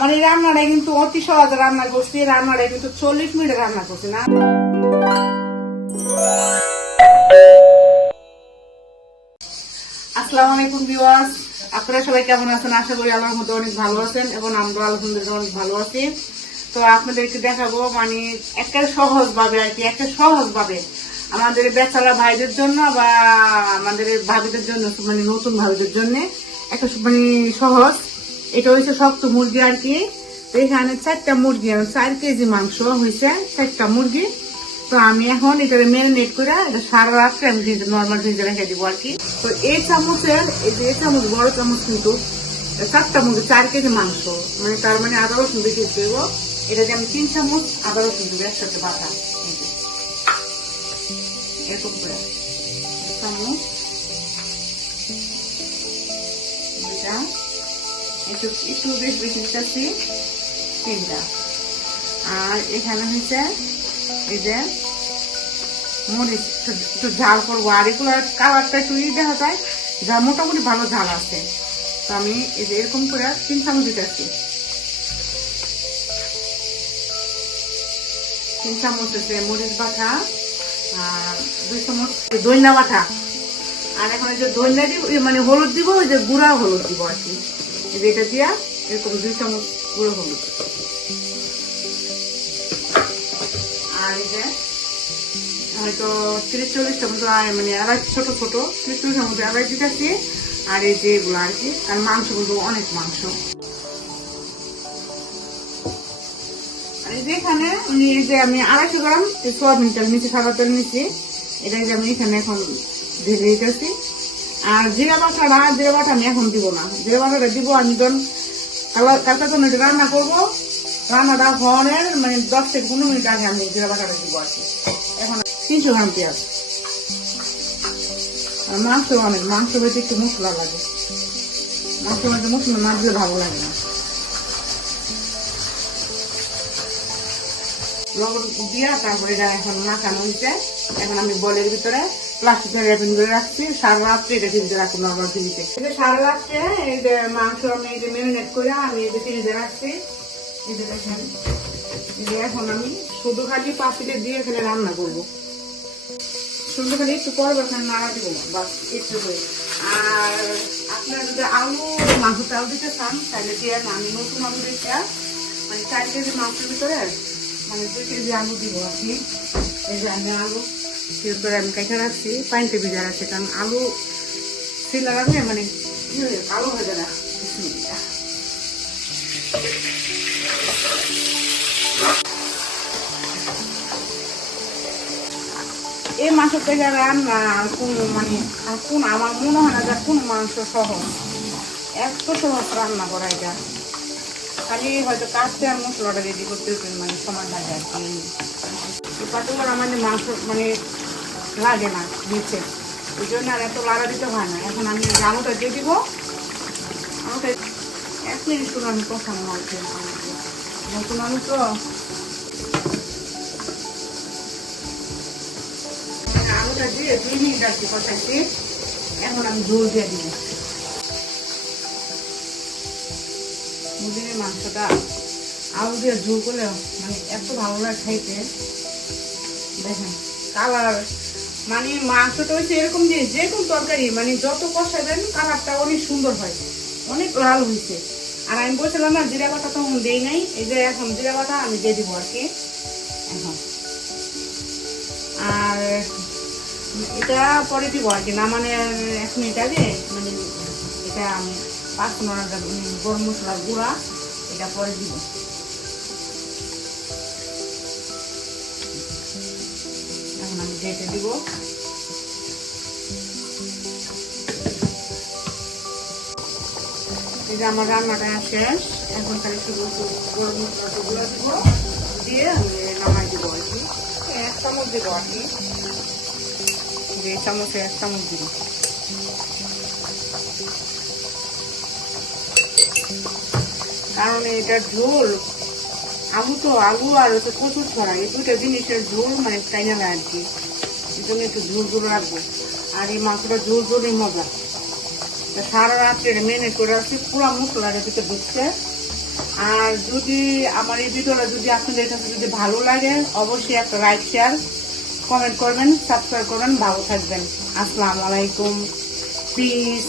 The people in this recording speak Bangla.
আমার এই রান্নাটা কিন্তু অতি সহজ রান্না করছি রান্নাটা কিন্তু চল্লিশ মিনিট রান্না করছি না। আসসালামু আলাইকুম ভিউয়ার্স, আপনারা সবাই কেমন আছেন? আশা করি আল্লাহর মধ্যে অনেক ভালো আছেন এবং আমরা আলহামদুলিল্লাহ অনেক ভালো আছি। তো আপনাদেরকে দেখাবো মানে একটা সহজ ভাবে আর কি, একটা সহজ ভাবে আমাদের বেচারা ভাইদের জন্য বা আমাদের ভাবিদের জন্য মানে নতুন ভাবিদের জন্য, একটা মানে সহজ এটা হচ্ছে শক্ত মুরগি আর কি। তো এখানে চারটা মুরগি চার কেজি মাংস হয়েছে চারটা মুরগি। তো আমি এখন এটা ম্যারিনেট করে এটা সারা রাত্রে আমি নর্মাল ফ্রিজে রেখে দিব আর কি। তো এই চামচের, এই যে এই চামচ, বড় চামচ কিন্তু চারটা মুরগি, চার কেজি মাংস। মানে তার মানে আদা রসুন বেশি দেব এটা যে আমি তিন চামচ আদা রসুন দেবো একসাথে বাটা। এরকম করে। চামচ। দুইটা একটু একটু বেশ বেশি তিনটা। আর এখানে হচ্ছে এই যে মরিচ, একটু- ঝাল করব। আর কালারটা একটু দেখা যায়, যা মোটামুটি ভালো ঝাল আছে। তো আমি এই যে এরকম করে তিন চামচ দিতেছি। তিন চামচ হচ্ছে মরিচ বাটা, আর দুই চামচ দইনা বাটা। আর এখন যে দইনা দিব মানে হলুদ দিব, ওই যে গুঁড়া হলুদ দিব আর কি। এটা দিয়া এরকম দুই চামচ গুঁড়ো হলুদ। আর যে, হয়তো তিরিশ চল্লিশটা মতো মানে আড়াই ছোট ছোট মতো আড়াই দিতেছি আর এই যে এগুলো আর কি, আর অনেক মাংস। এখানে মানে এই যে আমি আড়াইশো গ্রাম সোয়াবিন তেল নিচে সাদা তেল নিচ্ছি এটা যে আমি এখানে এখন ঢেলে দিতেছি। আর জিরা বাটাটা জিরা বাটা আমি এখন দিব না। জিরা বাটাটা দিব আমি ধরুন কালকে তো এটা রান্না করব। রান্নাটা হওয়ার মানে দশ থেকে পনেরো মিনিট আগে আমি জিরা বাটাটা দিব আর কি। এখন তিনশো গ্রাম পেঁয়াজ। আর মাংস অনেক, মাংস বেশি একটু মশলা লাগে। মাংস মধ্যে মশলা না দিলে ভালো লাগে না। লবণ দিয়া তারপরে এটা এখন মাখানো হয়েছে এখন আমি বলের ভিতরে প্লাস্টিকের র্যাপিং করে রাখছি। সারা রাত্রে এটা ফ্রিজে রাখব নর্মাল ফ্রিজে। সারা রাত্রে এই যে মাংস আমি এই যে ম্যারিনেট করে আমি এই যে ফ্রিজে রাখছি। এই যে দেখেন এখন আমি শুধু খালি পাতিলে দিয়ে এখানে রান্না করব। শুধু খালি একটু পরে এখানে নাড়া দিব বাস, একটু করে। আর আপনার যদি আলু মাংস চাল দিতে চান, তাহলে দিয়ে আমি নতুন আলু দিতে মানে চার কেজি মাংসের ভিতরে মানে কেজি আলু এই যে আমি আলু করে আমি পানিতে কারণ আলু মানে থেকে রান্না কোন মানে কোন, আমার মনে হয় না যে কোন মাংস সহজ। এত সহজ রান্না করা এটা। খালি হয়তো কাটতে আর মশলাটা রেডি করতে মানে সময় লাগে আর কি। পাতুলার মানে মাংস মানে লাগে না দিচ্ছে ওই জন্য আর এত লাড়া দিতে হয় না। এখন আমি আলুটা দিয়ে দিব। আলুটা এক মিনিট শুধু আমি কষানো হচ্ছে নতুন আলু তো। আলুটা দিয়ে দুই মিনিট আর কি কষাইছি। এখন আমি ঝোল দিয়ে দিব। মুরগির মাংসটা আলু দিয়ে ঝোল করলে মানে এত ভালো লাগে খাইতে। দেখেন কালার মানে মাংসটা হচ্ছে এরকম যে যে কোনো তরকারি মানে যত কষাবেন কালারটা অনেক সুন্দর হয়, অনেক লাল হয়েছে আর আমি বলছিলাম না, জিরা বাটা তখন দেই নাই, এই যে এখন জিরা বাটা আমি দিয়ে দিব আর কি। এখন। আর এটা পরে দিব আর কি, না মানে এক মিনিট আগে মানে এটা আমি পাঁচ পনেরো গরম মশলার গুঁড়া, এটা পরে দিব। এখন আমি ডেটে দিব। যে আমার রান্নাটা শেষ, এখন তাহলে শুধু গরম মশলাটা গুঁড়া দিব, দিয়ে আমি নামাই দিব আর কি। এক চামচ দিব আর কি। যে চামচে এক চামচ দিব। কারণ এটা ঝোল। আলু তো আলু আর হচ্ছে কচুর ছড়া, এই দুটো জিনিসের ঝোল মানে তাই না আর কি। এই জন্য একটু ঝোল ঝোল রাখব। আর এই মাংসটা ঝোল ঝোলই মজা। সারা রাত্রে মেনে করে রাখছি পুরো মশলাটা দিতে ঢুকছে। আর যদি আমার এই ভিডিওটা যদি আপনাদের কাছে যদি ভালো লাগে, অবশ্যই একটা লাইক শেয়ার কমেন্ট করবেন সাবস্ক্রাইব করবেন, ভালো থাকবেন। আসসালামু আলাইকুম। প্লিজ